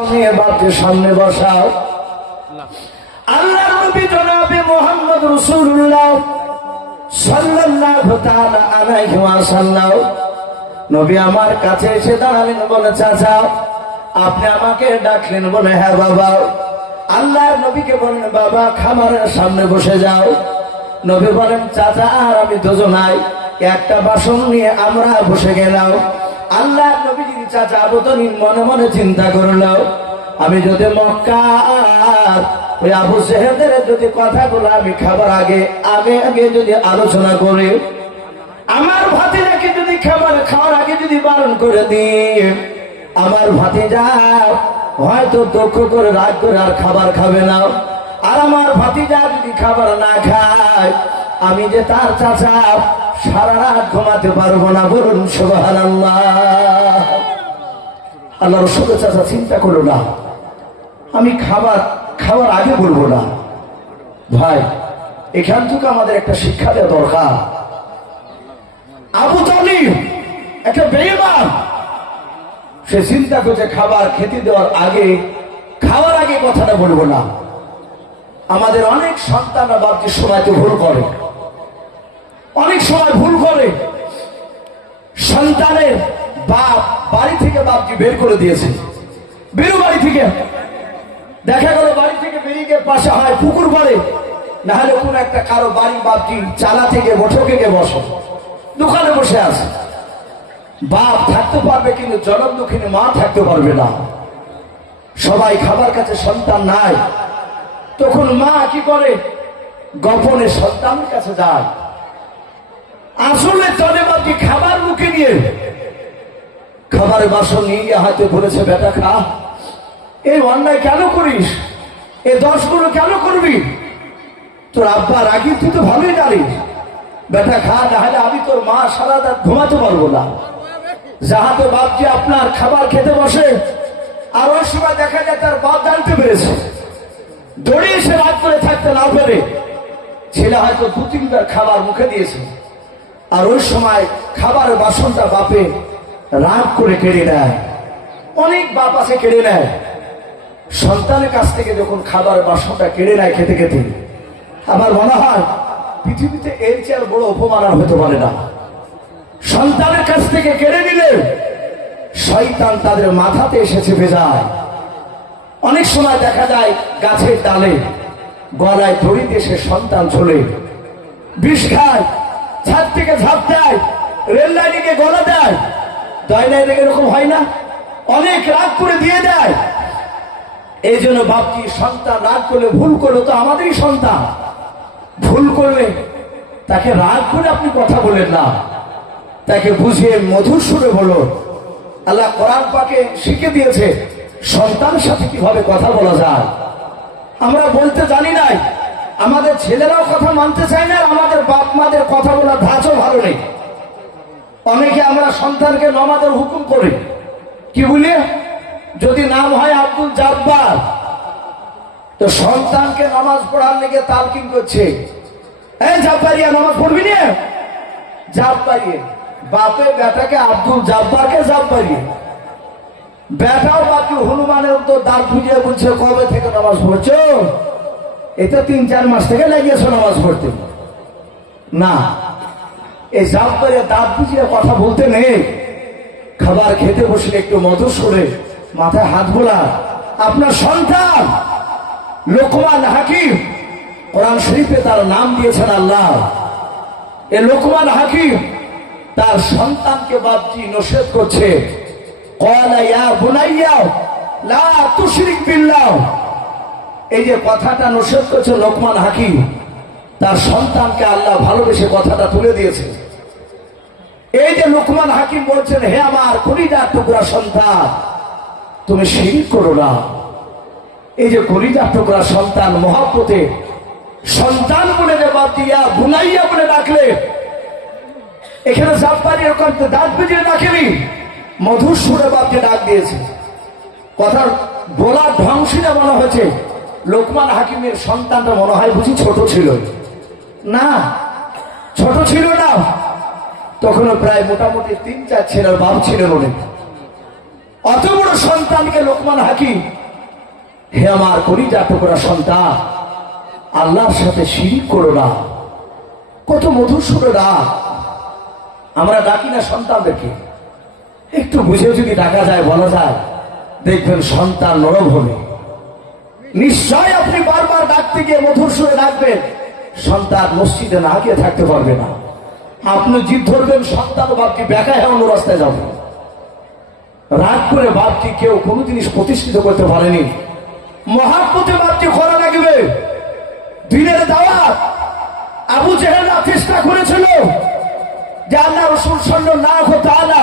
বাপের সামনে বসাও। আল্লাহর নবী জনাবে মুহাম্মদ রাসূলুল্লাহ সাল্লাল্লাহু তাআলা আলাইহি ওয়াসাল্লাম নবী আমার কাছে এসে দাঁড়ালেন, বলে চাচা আপনি আমাকে ডাকলেন? বলে হ্যাঁ বাবা। আল্লাহর নবীকে বলেন বাবা খাবারের সামনে বসে যাও। নবী বলেন চাচা আর আমি দুজনাই একটা বাসন নিয়ে আমরা বসে গেলাম। আল্লাহর নবী যদি চাচা আবু তালিব মনে মনে চিন্তা করলো, আমি যদি মক্কা ওই আবু জেহেলের যদি কথাগুলো আমি খাবার আগে আগে আগে যদি আলোচনা করি, আমার ভাতিজাকে যদি খাবার খাওয়ার আগে যদি বারণ করে দিই, আমার ভাতিজা হয়তো দুঃখ করে রাগ করে আর খাবার খাবে না। আর আমার ভাতিজা যদি খাবার না খায়, আমি যে তার চাচা সারা রাত ঘুমাতে পারবো না। বলুন সুবহানাল্লাহ। আল্লাহ রাসূল চাচা চিন্তা করলো না, আমি খাবার আগে বলবো না। ভাই এখান থেকে আমাদের একটা শিক্ষা দেওয়া দরকার। আবু তালিব একটা বেঈমান, সে চিন্তা করছে খাবার খেতে দেওয়ার আগে খাওয়ার আগে কথাটা বলবো না। আমাদের অনেক সন্তানরা বাপজির সময়তে ভুল করে, অনেক সময় ভুল করে। সন্তানের বাপ বাড়ি থেকে বাপজি বের করে দিয়েছে, বেরো বাড়ি থেকে। দেখা গেল বাড়ি থেকে বেরিয়ে গিয়ে পাশে হয় পুকুর পাড়ে, না হলে কোন একটা কারো বাড়ি বাপজি চালা থেকে বসকে গিয়ে বসে, দোকানে বসে আছে। বাপ থাকতে পারবে কিন্তু জনম দুঃখিনী মা থাকতে পারবে না। সবাই খাবার কাছে সন্তান নাই, তখন মা কি করে গোপনে সন্তানের কাছে যায়। আসলে চলে বাপজি খাবার মুখে নিয়ে খাবারের বাসন নিয়ে গিয়ে হাতে বলেছে বেটা খা। এই অন্যায় কেন করিস? এই দোষগুলো কেন করবি? তোর আব্বা রাগি, তুই তো ভালোই জানিস। বেটা খা, না হলে আমি তোর মা সারা রাত ঘুমাতে পারবো না। যাহাতে বাপজি আপনার খাবার খেতে বসে, আর ওই সময় দেখা যায় তার বাপ জানতে পেরেছে, দড়িয়ে সে রাত করে থাকতে না পেরে ছেলে হয়তো দু তিনবার খাবার মুখে দিয়েছে। আর ওই সময় খাবারের বাসনটা বাপে রাগ করে কেড়ে নেয়। অনেক বাপ আছে কেড়ে নেয় সন্তানের কাছ থেকে। যখন খাবারের বাসনটা কেড়ে নেয় খেতে খেতে, আমার মনে হয় পৃথিবীতে এর চেয়ে বড় অপমান আর হতে পারে না। সন্তানের কাছ থেকে কেড়ে নিলে শয়তান তাদের মাথাতে এসে চেপে যায়। অনেক সময় দেখা যায় গাছের ডালে গলায় দড়ি দিয়ে সে সন্তান চলে বিষ খায়, ছাদ থেকে ঝাঁপ দেয়, রেল লাইনে গলা দেয়, দয়নায় এরকম হয় না? অনেক রাগ করে দিয়ে দেয়। এই জন্য বাপজি সন্তান রাগ করলে ভুল করলে তো আমাদেরই সন্তান, ভুল করলে তাকে রাগ করে আপনি কথা বলেন না, তাকে বুঝিয়ে মধুর সুরে বলো। আল্লাহ কোরআন পাকে শিখে দিয়েছে সন্তানের সাথে কিভাবে কথা বলা যায়। আমরা বলতে জানি নাই, আমাদের ছেলেরাও কথা মানতে চায় না, আমাদের বাপ মাদের কথা বলার ধাঁচও ভালো নেই। অনেকে আমরা সন্তানকে নামাজের হুকুম করি, কি বলি? যদি নাম হয় আব্দুল জাব্বার, তো সন্তানকে নামাজ পড়ার লেগে তালকিন করছে, এই জাব্বারিয়া নামাজ পড়বি না? জাব্বারিয়ে বাপে বেটাকে আব্দুল জাব্বারকে জাব্বারিয়ে, বেটাও বাকি হনুমানের তো দাঁত বুঝিয়ে বলছে কবে থেকে নামাজ পড়ছো? এটা ৩-৪ মাস থেকে লাগিয়েছো নামাজ পড়তে। না, এই জাব্বারিয়া দাঁত বুঝিয়ে কথা বলতে নেই। খাবার খেতে বসলে একটু মধুর সুরে মাথায় হাত বোলা। আপনার সন্তান লোকমান হাকিম, কোরআন শরীফে তার নাম দিয়েছেন আল্লাহ। এ লোকমান হাকিম তার সন্তানকে বাপজি নসিহত করছে, ক্বালা ইয়া বুনাইয়া লা তুশরিক বিল্লাহ। এই যে কথাটা নসিহত করছে লোকমান হাকিম, তার সন্তানকে আল্লাহ ভালোবেসে কথাটা তুলে দিয়েছে। এই যে লোকমান হাকিম বলছেন, হে আমার কলিজার টুকরা সন্তান, তুমি শিরক করো না। এই যে কলিজার টুকরা সন্তান, মহব্বতে সন্তান বলে যে বাপজি ইয়া বুনাইয়া বলে ডাকলে, এখানে জাব্বারি এরকম দাঁত বুঝিয়ে ডাকেনি, মধুর সুরে বাপকে ডাক দিয়েছে। কথার বলার ধ্বংসীরা মনে হয়েছে লোকমান হাকিমের সন্তানটা মনে হয় বুঝি ছোট ছিল। না, ছোট ছিল না, তখনও প্রায় মোটামুটি ৩-৪ ছেলের বাপ ছিলেন অনেক। অত বড় সন্তানকে লোকমান হাকিম, হে আমার কলিজা টুকরা সন্তান, আল্লাহর সাথে শিরিক করো না। কত মধুর সুরে ডাক। আমরা ডাকি না সন্তানদেরকে? একটু বুঝে যদি ডাকা যায়, বলা যায়, দেখবেন সন্তান নরম হবে। নিশ্চয় আপনি বারবার ডাকতে গিয়ে মধুর সুরে ডাকবেন, সন্তান মসজিদে না গিয়ে থাকতে পারবে না। আপনি জিদ ধরবেন, সন্তান বাপকে বেকায় অন্য রাস্তায় যাবে। রাগ করে বাপকে কেউ কোনো জিনিস প্রতিষ্ঠিত করতে পারেনি। মহাব্বতে বাপকে করা লাগবে। দিনের দাওয়াত আবু জেহেলরা চেষ্টা করেছিল যে আল্লাহ রাসূল সাল্লাল্লাহু তাআলা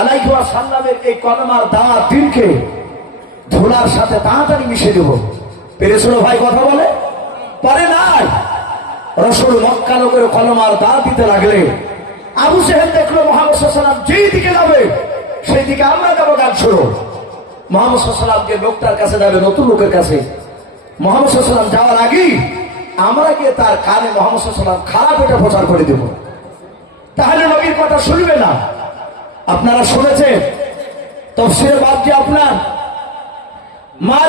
আলাইহি ওয়াসাল্লামের এই কলমার দাওয়াত দিনকে ধুলার সাথে তাড়াতাড়ি মিশে দেব। পেরেছিল ভাই? কথা বলে পারে নাই। রাসূল মক্কা নগরে কলমার দাওয়াত দিতে লাগলে আবু জেহেল দেখলো মুহাম্মদ সাল্লাল্লাহু আলাইহি ওয়াসাল্লাম যেই দিকে যাবে সেই দিকে আমরা যাবো। গান শুরু। মুহাম্মদ সাল্লাল্লাহু আলাইহি ওয়াসাল্লাম যে লোকটার কাছে যাবে, নতুন লোকের কাছে, মুহাম্মদ সাল্লাল্লাহু আলাইহি ওয়াসাল্লাম যাওয়ার আগেই আমরা গিয়ে তার কানে মুহাম্মদ সাল্লাল্লাহু আলাইহি ওয়াসাল্লাম খারাপ এটা প্রচার করে দেব। তাহলে নবীর কথা শুনবে না। আপনারা শুনেছেন তাফসীরে বাদ যে আপনার মার